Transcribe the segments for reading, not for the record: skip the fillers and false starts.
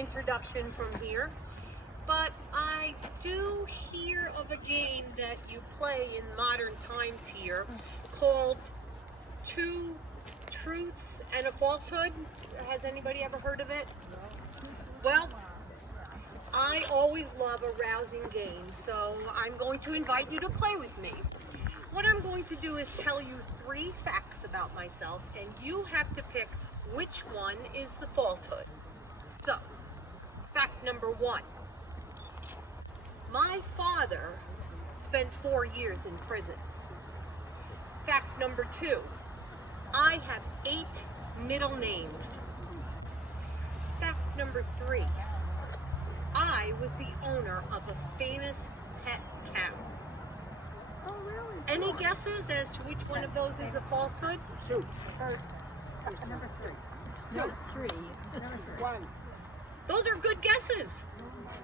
introduction from here, but I do hear of a game that you play in modern times here called Two Truths and a Falsehood. Has anybody ever heard of it? Well, I always love a rousing game, so I'm going to invite you to play with me. What I'm going to do is tell you 3 facts about myself, and you have to pick which one is the falsehood. So, fact number 1. My father spent 4 years in prison. Fact number 2. I have 8 middle names. Fact number 3. I was the owner of a famous pet cow. Oh, really? Any guesses as to which one of those is a falsehood? 2. First. Number 3. No, 3. Number 1. Those are good guesses.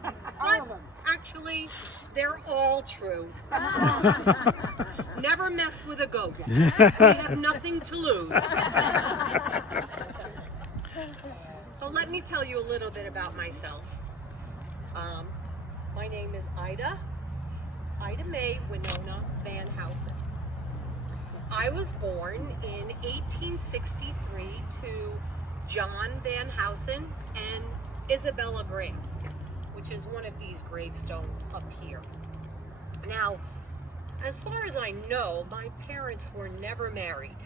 All But of them. actually, they're all true. Never mess with a ghost. We have nothing to lose. So let me tell you a little bit about myself. My name is Idah May Winona VanHousen. I was born in 1863 to John VanHousen and Isabella Graham, which is one of these gravestones up here. Now, as far as I know, my parents were never married.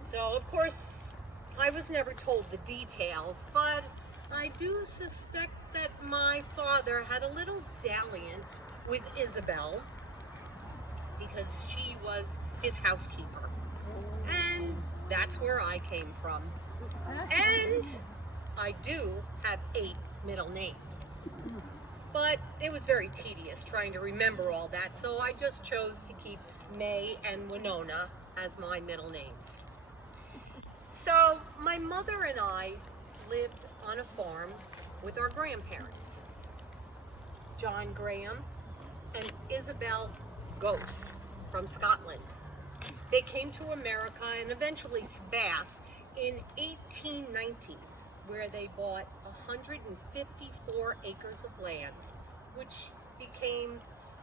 So, of course, I was never told the details, but I do suspect that my father had a little dalliance with Isabel because she was his housekeeper. And that's where I came from. And I do have 8 middle names. But it was very tedious trying to remember all that, so I just chose to keep May and Winona as my middle names. So my mother and I lived on a farm with our grandparents, John Graham and Isabel Gose from Scotland. They came to America and eventually to Bath in 1890, where they bought 154 acres of land, which became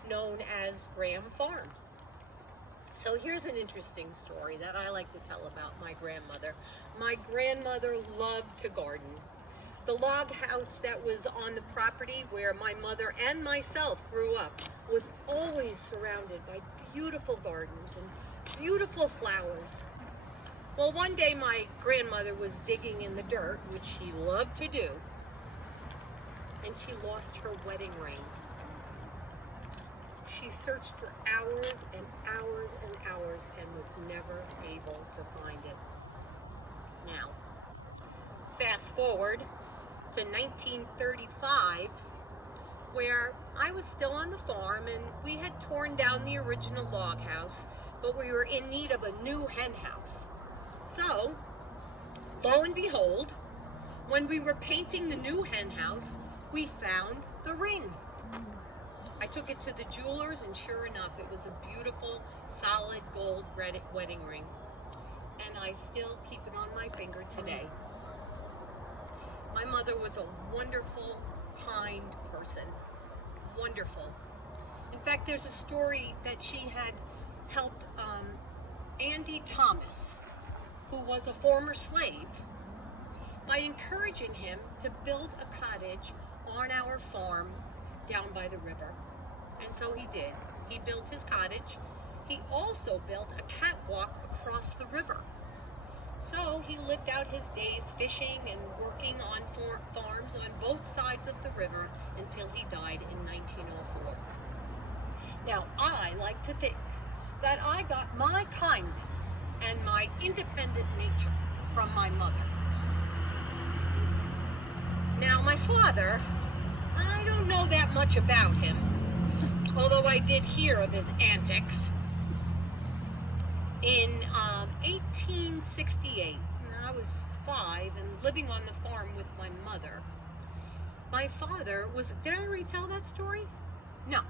known as Graham Farm. So here's an interesting story that I like to tell about my grandmother. My grandmother loved to garden. The log house that was on the property where my mother and myself grew up was always surrounded by beautiful gardens and beautiful flowers. Well, one day my grandmother was digging in the dirt, which she loved to do, and she lost her wedding ring. She searched for hours and hours and hours and was never able to find it. Now, fast forward to 1935, where I was still on the farm and we had torn down the original log house, but we were in need of a new hen house. So, lo and behold, when we were painting the new hen house, we found the ring. I took it to the jeweler's, and sure enough, it was a beautiful, solid gold wedding ring. And I still keep it on my finger today. My mother was a wonderful, kind person. Wonderful. In fact, there's a story that she had helped Andy Thomas, who was a former slave, by encouraging him to build a cottage on our farm down by the river. And so he did. He built his cottage. He also built a catwalk across the river. So he lived out his days fishing and working on farms on both sides of the river until he died in 1904. Now, I like to think that I got my kindness and my independent nature from my mother. Now, my father, I don't know that much about him, although I did hear of his antics. In 1868, I was 5 and living on the farm with my mother. My father was, did I already tell that story? No,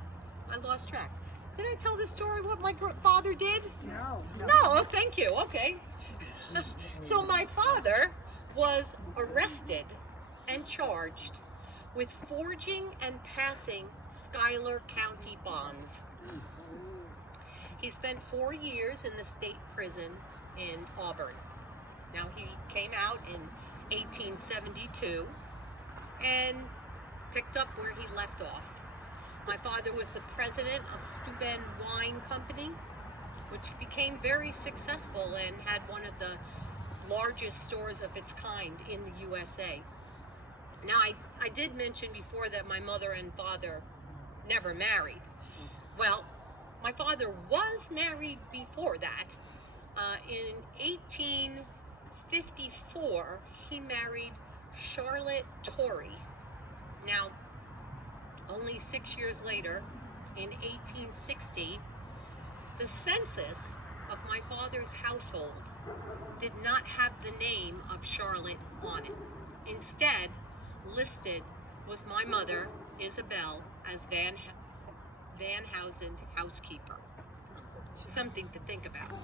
I lost track. Did I tell this story, what my father did? No. No, oh, thank you, okay. So my father was arrested and charged with forging and passing Schuyler County bonds. He spent 4 years in the state prison in Auburn. Now, he came out in 1872 and picked up where he left off. My father was the president of Steuben Wine Company, which became very successful and had one of the largest stores of its kind in the USA. Now, I did mention before that my mother and father never married. Well, my father was married before that. In 1854, he married Charlotte Torrey. Now, only 6 years later, in 1860, the census of my father's household did not have the name of Charlotte on it. Instead, listed was my mother, Isabel, as VanHousen's housekeeper. Something to think about.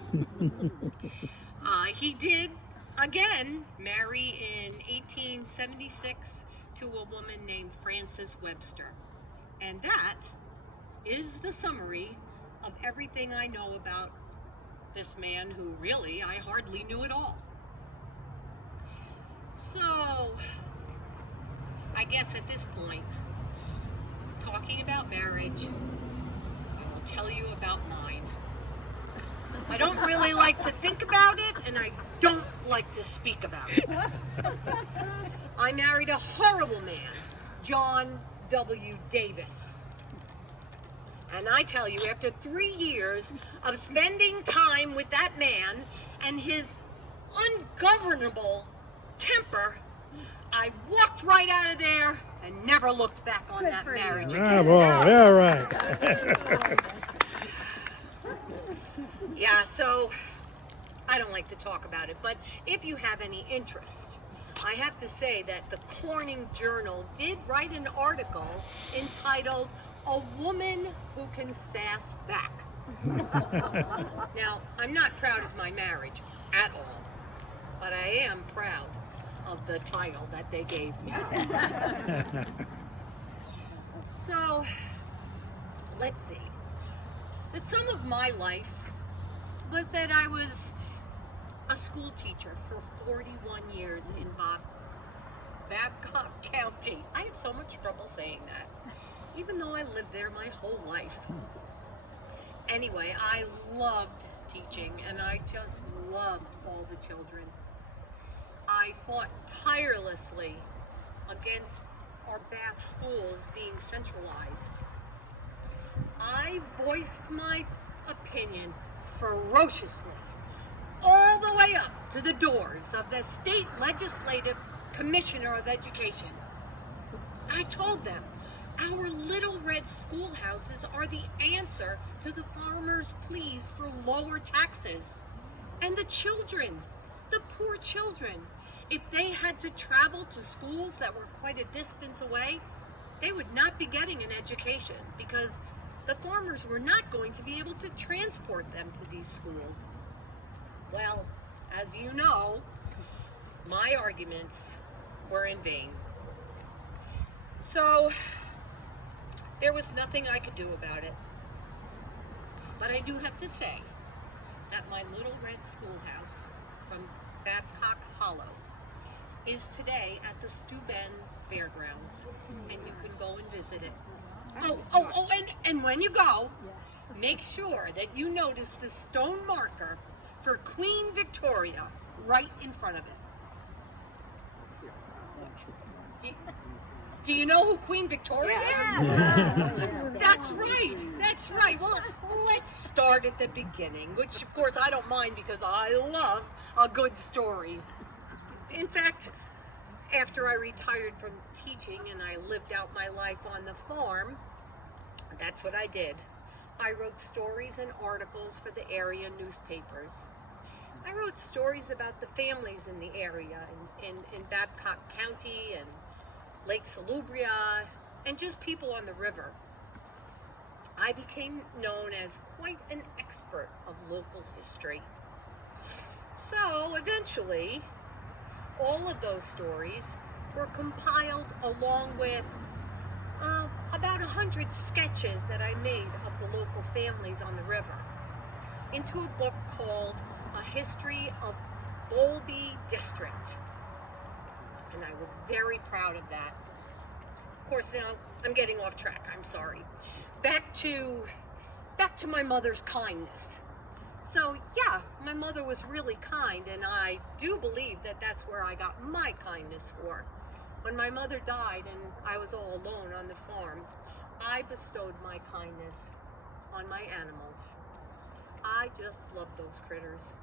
He did, again, marry in 1876 to a woman named Frances Webster. And that is the summary of everything I know about this man who really I hardly knew at all. So, I guess at this point, talking about marriage, I will tell you about mine. I don't really like to think about it, and I don't like to speak about it. I married a horrible man, John W. Davis. And I tell you, after 3 years of spending time with that man and his ungovernable temper, I walked right out of there and never looked back on that marriage again. Bravo, all right. Yeah, so I don't like to talk about it, but if you have any interest, I have to say that the Corning Journal did write an article entitled "A Woman Who Can Sass Back." Now, I'm not proud of my marriage at all, but I am proud of the title that they gave me. So, let's see. The sum of my life was that I was a school teacher for 41 years in Babcock County. I have so much trouble saying that, even though I lived there my whole life. Anyway, I loved teaching, and I just loved all the children. I fought tirelessly against our Bath schools being centralized. I voiced my opinion ferociously, all the way up to the doors of the State Legislative Commissioner of Education. I told them, our little red schoolhouses are the answer to the farmers' pleas for lower taxes. And the children, the poor children, if they had to travel to schools that were quite a distance away, they would not be getting an education because the farmers were not going to be able to transport them to these schools. Well, as you know, my arguments were in vain. So, there was nothing I could do about it. But I do have to say that my little red schoolhouse from Babcock Hollow is today at the Steuben Fairgrounds, and you can go and visit it. And when you go, make sure that you notice the stone marker for Queen Victoria right in front of it. Do you know who Queen Victoria is? That's right. Well, let's start at the beginning, which of course I don't mind because I love a good story. In fact, after I retired from teaching and I lived out my life on the farm, that's what I did. I wrote stories and articles for the area newspapers. I wrote stories about the families in the area, in Babcock County and Lake Salubria, and just people on the river. I became known as quite an expert of local history. So eventually, all of those stories were compiled along with about 100 sketches that I made of the local families on the river into a book called A History of Bowlby District. And I was very proud of that. Of course, now I'm getting off track, I'm sorry. Back to my mother's kindness. So yeah, my mother was really kind, and I do believe that that's where I got my kindness for. When my mother died and I was all alone on the farm, I bestowed my kindness on my animals. I just loved those critters.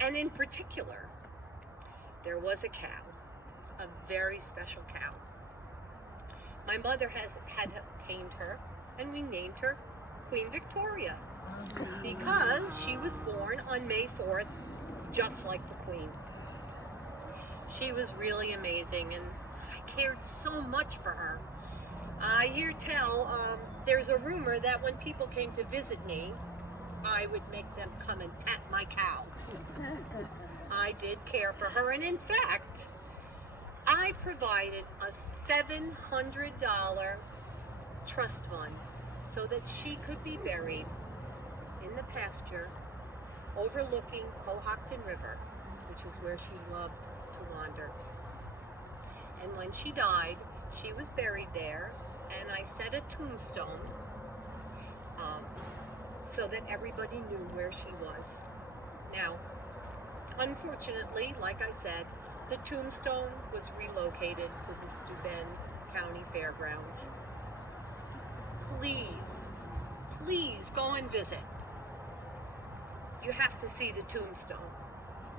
And in particular, there was a cow, a very special cow. My mother had tamed her, and we named her Queen Victoria because she was born on May 4th, just like the Queen. She was really amazing, and I cared so much for her. I hear tell, there's a rumor that when people came to visit me, I would make them come and pat my cow. I did care for her, and in fact, I provided a $700 trust fund so that she could be buried in the pasture overlooking Cohocton River, which is where she loved to wander. And when she died, she was buried there, and I set a tombstone so that everybody knew where she was. Now, unfortunately, like I said, the tombstone was relocated to the Steuben County Fairgrounds. Please go and visit. You have to see the tombstone.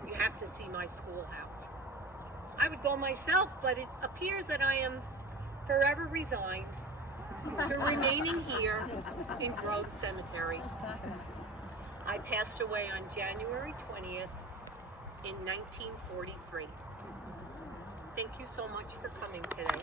You have to see my schoolhouse. I would go myself, but it appears that I am forever resigned to remaining here in Grove Cemetery. I passed away on January 20th in 1943. Thank you so much for coming today.